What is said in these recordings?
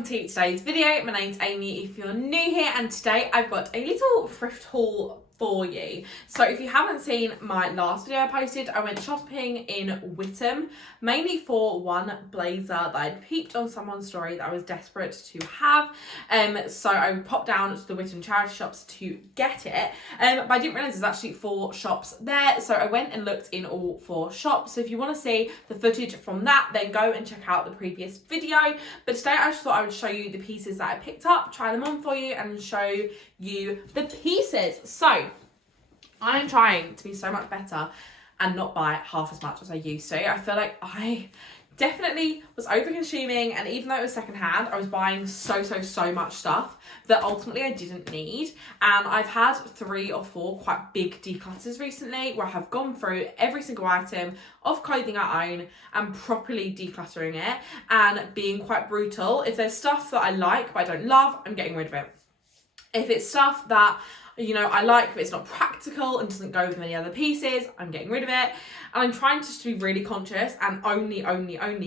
welcome to today's video. My name's Amy if you're new here, and today I've got a little thrift haul for you. So if you haven't seen my last video I posted, I went shopping in Whittam, mainly for one blazer that I'd peeped on someone's story that I was desperate to have. So I popped down to the Whittam charity shops to get it, but I didn't realise there's actually 4 shops there. So I went and looked in all 4 shops. So if you want to see the footage from that, then go and check out the previous video. But today I just thought I would show you the pieces that I picked up, try them on for you, and show you the pieces. So I'm trying to be so much better and not buy half as much as I used to. I feel like I definitely was over consuming, and even though it was secondhand, I was buying so much stuff that ultimately I didn't need. And I've had 3 or 4 quite big declutters recently where I have gone through every single item of clothing I own and properly decluttering it and being quite brutal. If there's stuff that I like but I don't love, I'm getting rid of it. If it's stuff that, you know, I like but it's not practical and doesn't go with many other pieces, I'm getting rid of it. And I'm trying just to be really conscious and only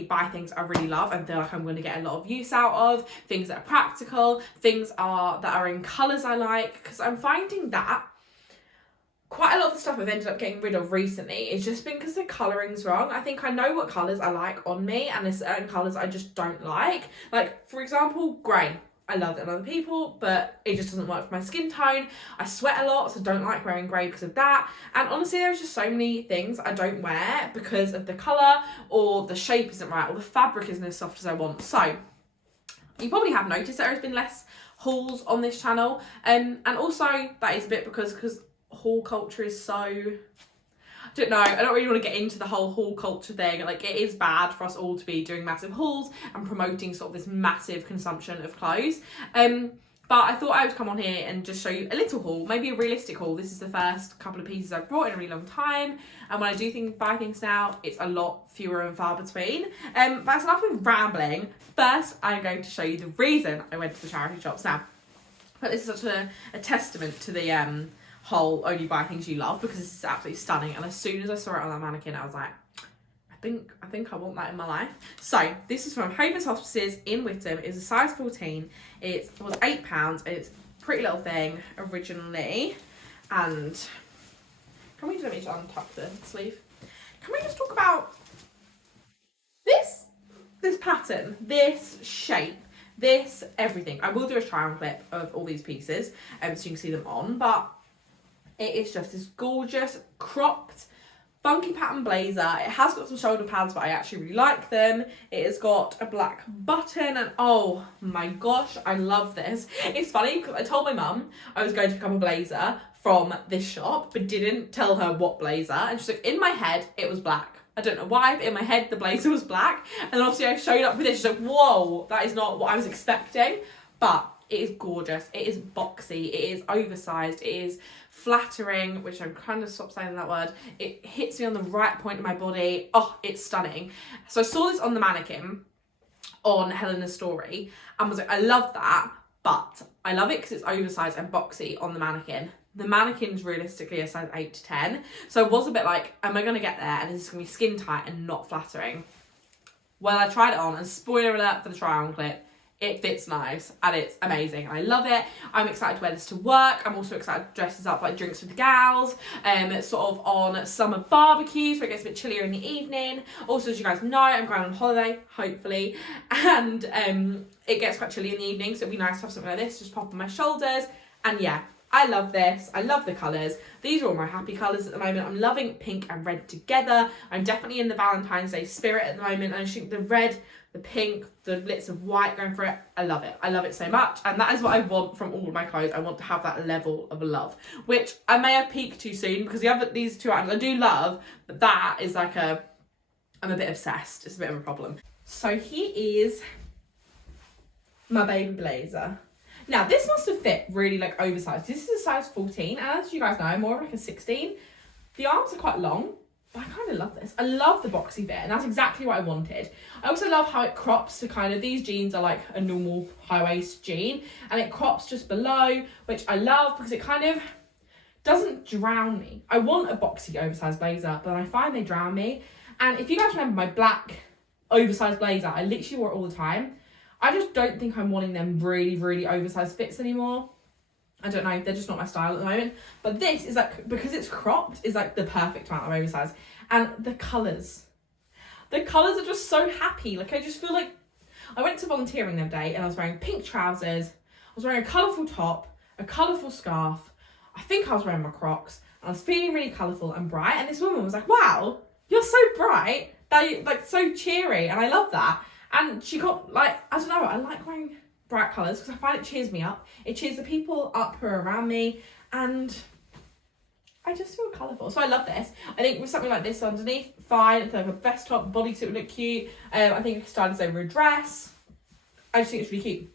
buy things I really love and feel like I'm going to get a lot of use out of, things that are practical, things that are in colours I like, because I'm finding that quite a lot of the stuff I've ended up getting rid of recently is just because the colouring's wrong. I think I know what colours I like on me, and there's certain colours I just don't like. Like, for example, grey. I love it on other people, but it just doesn't work for my skin tone. I sweat a lot, so don't like wearing grey because of that. And honestly, there's just so many things I don't wear because of the colour, or the shape isn't right, or the fabric isn't as soft as I want. So you probably have noticed there has been less hauls on this channel. And also that is a bit because haul culture is so... I don't know, I don't really want to get into the whole haul culture thing. Like, it is bad for us all to be doing massive hauls and promoting sort of this massive consumption of clothes. But I thought I would come on here and just show you a little haul, maybe a realistic haul. This is the first couple of pieces I've brought in a really long time. And when I do buy things now, it's a lot fewer and far between. But that's enough of rambling. First, I'm going to show you the reason I went to the charity shops. Now, but this is such a testament to the whole only buy things you love, because this is absolutely stunning. And as soon as I saw it on that mannequin, I was like, I think I want that in my life. So this is from Hovis Hospices in Whittam. It's a size 14. It was £8. It's a pretty little thing originally. And let me just untuck the sleeve. Can we just talk about this pattern, this shape, this everything? I will do a try on clip of all these pieces so you can see them on, but it is just this gorgeous cropped funky pattern blazer. It has got some shoulder pads, but I actually really like them. It has got a black button, and oh my gosh, I love this. It's funny because I told my mum I was going to become a blazer from this shop, but didn't tell her what blazer. And she's like, in my head, it was black. I don't know why, but in my head, the blazer was black. And then obviously I showed up with it. She's like, whoa, that is not what I was expecting. But it is gorgeous. It is boxy. It is oversized. It is flattering, which I'm kind of stop saying that word. It hits me on the right point of my body. Oh, it's stunning. So I saw this on the mannequin on Helena's story and was like, I love that, but I love it because it's oversized and boxy on the mannequin. The mannequin's realistically a size 8 to 10. So I was a bit like, am I going to get there and is this going to be skin tight and not flattering? Well, I tried it on, and spoiler alert for the try on clip, it fits nice and it's amazing. I love it. I'm excited to wear this to work. I'm also excited to dress this up like drinks with the gals, sort of on summer barbecues where it gets a bit chillier in the evening. Also, as you guys know, I'm going on holiday, hopefully, and it gets quite chilly in the evening, so it'd be nice to have something like this just pop on my shoulders. And yeah, I love this. I love the colours. These are all my happy colours at the moment. I'm loving pink and red together. I'm definitely in the Valentine's Day spirit at the moment. And I think the red, the pink, the bits of white going for it, I love it. I love it so much. And that is what I want from all of my clothes. I want to have that level of love, which I may have peaked too soon, because these 2 items I do love, but that is like I'm a bit obsessed. It's a bit of a problem. So here is my baby blazer. Now, this must have fit really like oversized. This is a size 14, and as you guys know, I'm more of like a 16. The arms are quite long, but I kind of love this. I love the boxy bit, and that's exactly what I wanted. I also love how it crops to kind of, these jeans are like a normal high-waist jean, and it crops just below, which I love because it kind of doesn't drown me. I want a boxy oversized blazer, but I find they drown me. And if you guys remember my black oversized blazer, I literally wore it all the time. I just don't think I'm wanting them really, really oversized fits anymore. I don't know, they're just not my style at the moment. But this is like, because it's cropped, is like the perfect amount of oversize. And the colours are just so happy. Like, I just feel like, I went to volunteering the other day and I was wearing pink trousers, I was wearing a colourful top, a colourful scarf, I think I was wearing my Crocs, and I was feeling really colourful and bright. And this woman was like, wow, you're so bright, like so cheery, and I love that. And she got like, I don't know, I like wearing bright colours because I find it cheers me up. It cheers the people up who are around me, and I just feel colourful. So I love this. I think with something like this underneath, fine. If like a vest top, bodysuit would look cute. I think I could style this over a dress. I just think it's really cute.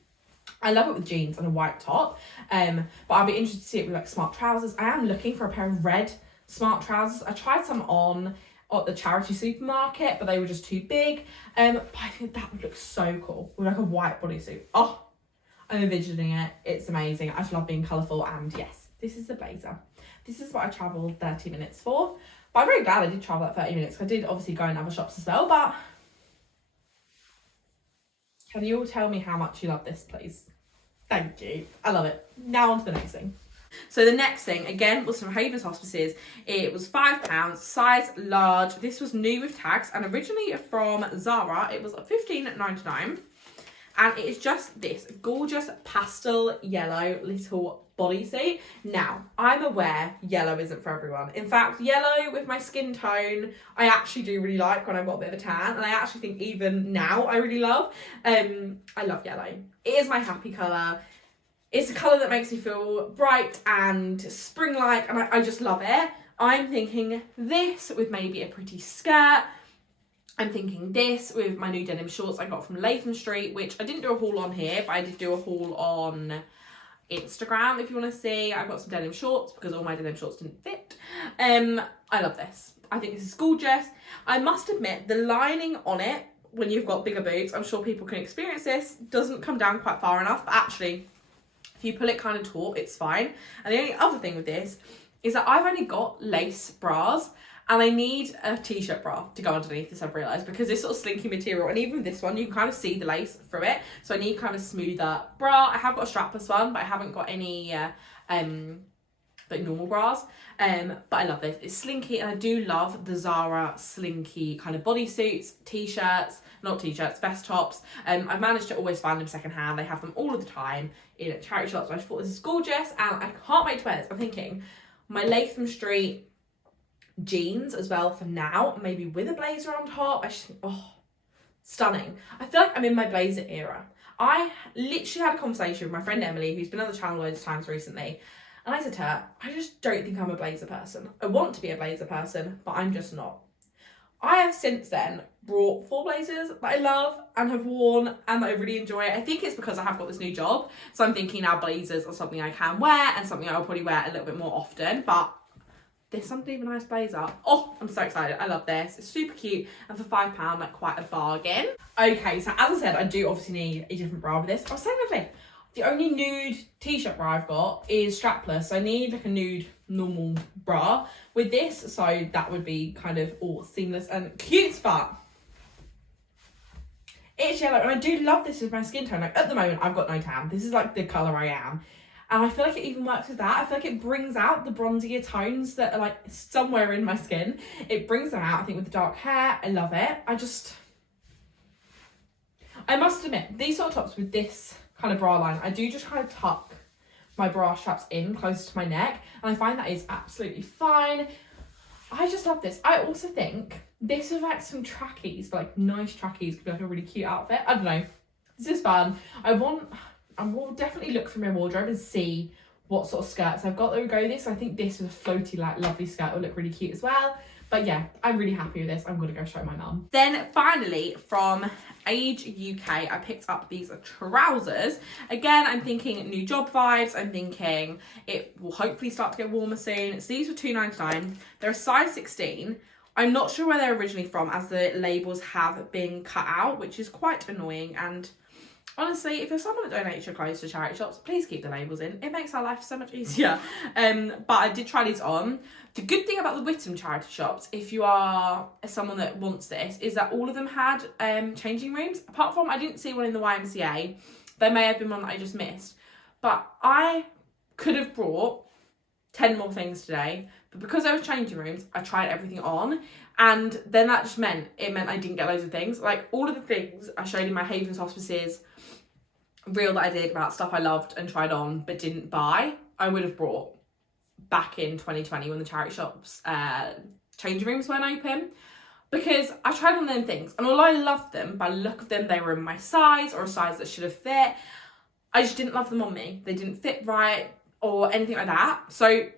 I love it with jeans and a white top. But I'll be interested to see it with like smart trousers. I am looking for a pair of red smart trousers. I tried some on at the charity supermarket, but they were just too big. But I think that would look so cool with like a white bodysuit. Oh, I'm envisioning it. It's amazing. I just love being colourful, and yes, this is the blazer. This is what I travelled 30 minutes for. But I'm very glad I did travel that 30 minutes. I did obviously go in other shops as well, but can you all tell me how much you love this, please? Thank you. I love it. Now on to the next thing. So the next thing, again, was from Havens Hospices. It was £5, size large. This was new with tags, and originally from Zara, it was $15.99. And it is just this gorgeous pastel yellow little bodysuit. Now, I'm aware yellow isn't for everyone. In fact, yellow with my skin tone, I actually do really like when I've got a bit of a tan. And I actually think even now I really love. I love yellow. It is my happy colour. It's a colour that makes me feel bright and spring-like, and I just love it. I'm thinking this with maybe a pretty skirt. I'm thinking this with my new denim shorts I got from Latham Street, which I didn't do a haul on here, but I did do a haul on Instagram if you want to see. I got some denim shorts because all my denim shorts didn't fit. I love this. I think this is gorgeous. I must admit, the lining on it, when you've got bigger boobs, I'm sure people can experience this, doesn't come down quite far enough, but actually, if you pull it kind of taut, it's fine. And the only other thing with this is that I've only got lace bras, and I need a t-shirt bra to go underneath this, I've realised, because this sort of slinky material, and even this one, you can kind of see the lace through it. So I need kind of a smoother bra. I have got a strapless one, but I haven't got any like normal bras. But I love this. It's slinky, and I do love the Zara slinky kind of bodysuits, t-shirts, not t-shirts, vest tops. I've managed to always find them secondhand. They have them all of the time in charity shops. So I just thought this is gorgeous, and I can't wait to wear this. I'm thinking my Latham Street jeans as well for now, maybe with a blazer on top. I just think, oh, stunning. I feel like I'm in my blazer era. I literally had a conversation with my friend Emily, who's been on the channel loads of times recently, and I said to her, I just don't think I'm a blazer person. I want to be a blazer person, but I'm just not. I have since then brought 4 blazers that I love and have worn and that I really enjoy. I think it's because I have got this new job, so I'm thinking now blazers are something I can wear and something I'll probably wear a little bit more often, but this underneath a nice blazer. Oh, I'm so excited. I love this. It's super cute, and for £5, like quite a bargain. Okay, so as I said, I do obviously need a different bra with this. I was saying the thing, the only nude t-shirt bra I've got is strapless. So I need like a nude normal bra with this, so that would be kind of all seamless and cute, but it's yellow, and I do love this with my skin tone. Like at the moment, I've got no tan. This is like the colour I am. And I feel like it even works with that. I feel like it brings out the bronzier tones that are like somewhere in my skin. It brings them out, I think, with the dark hair. I love it. I must admit, these sort of tops with this kind of bra line, I do just kind of tuck my bra straps in close to my neck. And I find that is absolutely fine. I just love this. I also think this is like some trackies, but like nice trackies could be like a really cute outfit. I don't know. This is fun. I will definitely look through my wardrobe and see what sort of skirts I've got that would go with this. I think this with a floaty, like, lovely skirt will look really cute as well. But yeah, I'm really happy with this. I'm going to go show my mum. Then finally, from Age UK, I picked up these trousers. Again, I'm thinking new job vibes. I'm thinking it will hopefully start to get warmer soon. So these were £2.99. They're a size 16. I'm not sure where they're originally from, as the labels have been cut out, which is quite annoying. And honestly, if you're someone that donates your clothes to charity shops, please keep the labels in. It makes our life so much easier. But I did try these on. The good thing about the Whittam charity shops, if you are someone that wants this, is that all of them had changing rooms. Apart from, I didn't see one in the YMCA. There may have been one that I just missed. But I could have brought 10 more things today. But because there was changing rooms, I tried everything on. And then that just meant I didn't get loads of things. Like, all of the things I showed in my Havens Hospices reel that I did about stuff I loved and tried on but didn't buy, I would have brought back in 2020 when the charity shops changing rooms weren't open, because I tried on them things, and although I loved them, by the look of them they were in my size or a size that should have fit, I just didn't love them on me. They didn't fit right or anything like that. So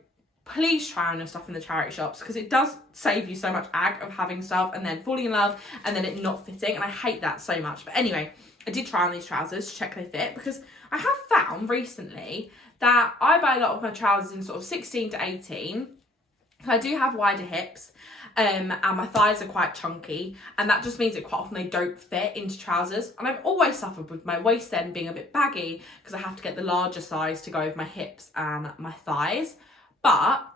please try on your stuff in the charity shops, because it does save you so much ag of having stuff and then falling in love and then it not fitting, and I hate that so much. But anyway, I did try on these trousers to check they fit, because I have found recently that I buy a lot of my trousers in sort of 16 to 18. I do have wider hips, and my thighs are quite chunky, and that just means that quite often they don't fit into trousers. And I've always suffered with my waist then being a bit baggy, because I have to get the larger size to go with my hips and my thighs. But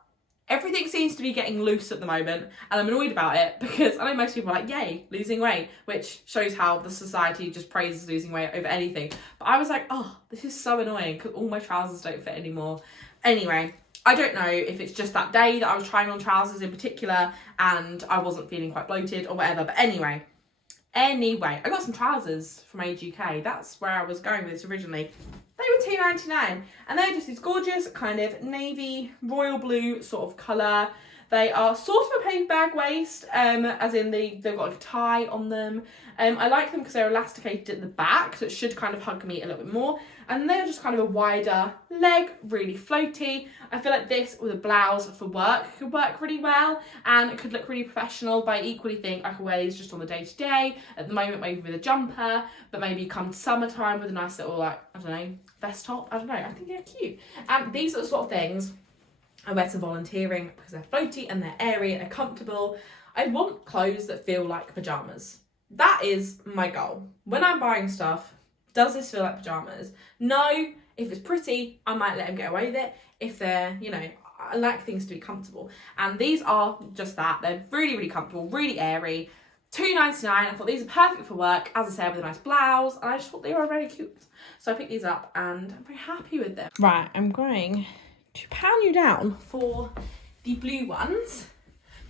everything seems to be getting loose at the moment, and I'm annoyed about it, because I know most people are like, yay, losing weight, which shows how the society just praises losing weight over anything. But I was like, oh, this is so annoying, because all my trousers don't fit anymore. Anyway, I don't know if it's just that day that I was trying on trousers in particular and I wasn't feeling quite bloated or whatever. But anyway, I got some trousers from Age UK. That's where I was going with this originally. They were $2.99, and they're just this gorgeous kind of navy royal blue sort of colour. They are sort of a paper bag waist, as in they've got like a tie on them. I like them because they're elasticated at the back, so it should kind of hug me a little bit more. And they're just kind of a wider leg, really floaty. I feel like this with a blouse for work could work really well, and it could look really professional. But I equally think I could wear these just on the day-to-day. At the moment, maybe with a jumper, but maybe come summertime with a nice little, like, I don't know, vest top. I don't know, I think they're cute. And these are the sort of things I wear to volunteering, because they're floaty and they're airy and they're comfortable. I want clothes that feel like pyjamas. That is my goal. When I'm buying stuff, does this feel like pyjamas? No. If it's pretty, I might let them get away with it. If they're, you know, I like things to be comfortable. And these are just that. They're really, really comfortable, really airy. $2.99. I thought these are perfect for work, as I said, with a nice blouse. And I just thought they were very cute. So I picked these up and I'm very happy with them. Right, I'm going to pound you down for the blue ones,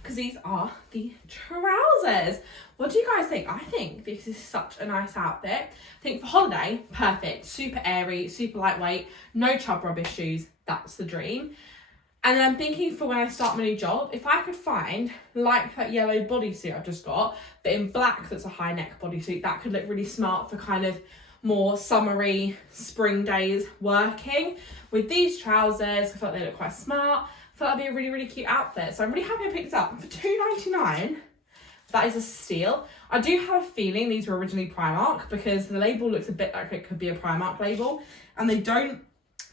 because these are the trousers. What do you guys think? I think this is such a nice outfit. I think for holiday, perfect. Super airy, super lightweight, no chub rubbish shoes. That's the dream. And then I'm thinking for when I start my new job, if I could find like that yellow bodysuit I've just got, but in black, that's a high neck bodysuit, that could look really smart for kind of more summery spring days working. With these trousers, I feel like they look quite smart. I feel like that'd be a really, really cute outfit. So I'm really happy I picked this up. For $2.99, that is a steal. I do have a feeling these were originally Primark, because the label looks a bit like it could be a Primark label, and they don't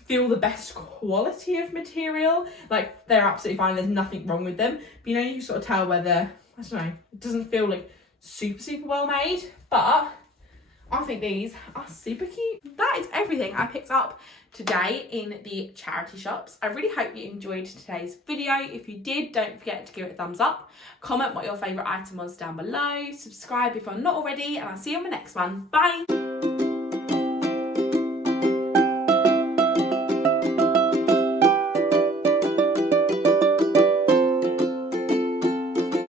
feel the best quality of material. Like, they're absolutely fine, there's nothing wrong with them. But you know, you can sort of tell whether, I don't know, it doesn't feel like super, super well made, but I think these are super cute. That is everything I picked up today in the charity shops. I really hope you enjoyed today's video. If you did, don't forget to give it a thumbs up. Comment what your favourite item was down below. Subscribe if you're not already, and I'll see you on the next one. Bye!